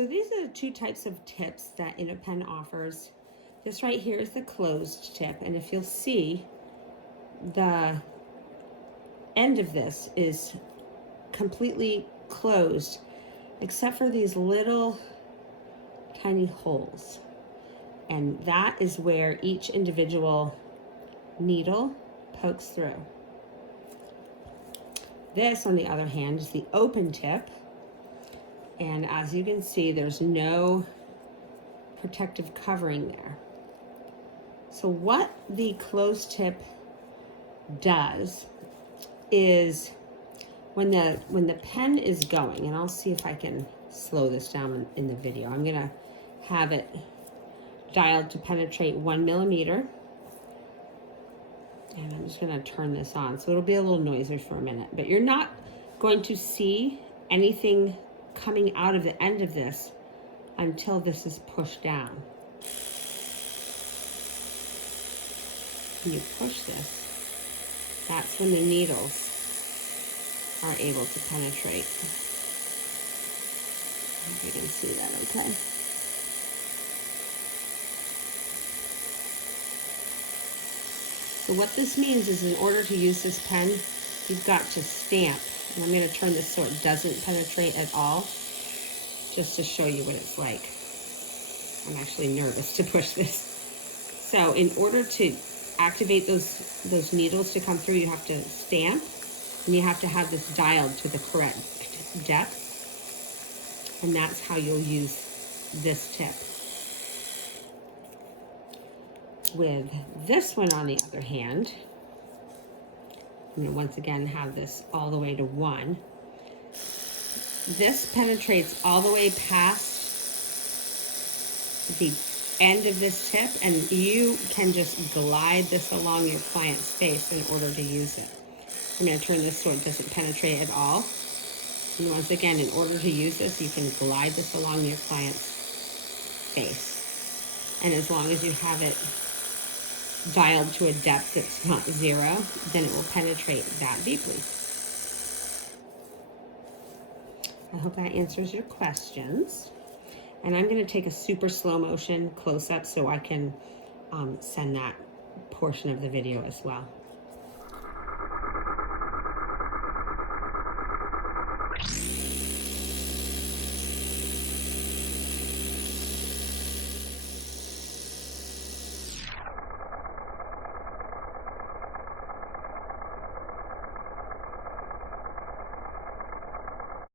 So these are the two types of tips that INNOPen offers. This right here is the closed tip, and if you'll see, the end of this is completely closed except for these little tiny holes, and that is where each individual needle pokes through. This, on the other hand, is the open tip, and as you can see, there's no protective covering there. So what the closed tip does is when the pen is going, and I'll see if I can slow this down in the video. I'm gonna have it dialed to penetrate 1 millimeter. And I'm just gonna turn this on. So it'll be a little noisy for a minute, but you're not going to see anything coming out of the end of this until this is pushed down. When you push this, that's when the needles are able to penetrate. I hope you can see that okay. So what this means is in order to use this pen, you've got to stamp. And I'm going to turn this so it doesn't penetrate at all, just to show you what it's like. I'm actually nervous to push this. So in order to activate those needles to come through, you have to stamp, and you have to have this dialed to the correct depth. And that's how you'll use this tip. With this one, on the other hand, I'm going to once again have this all the way to 1. This penetrates all the way past the end of this tip, and you can just glide this along your client's face in order to use it. I'm going to turn this so it doesn't penetrate at all. And once again, in order to use this, you can glide this along your client's face. And as long as you have it dialed to a depth that's not 0, then it will penetrate that deeply. I hope that answers your questions. And I'm going to take a super slow motion close up so I can send that portion of the video as well.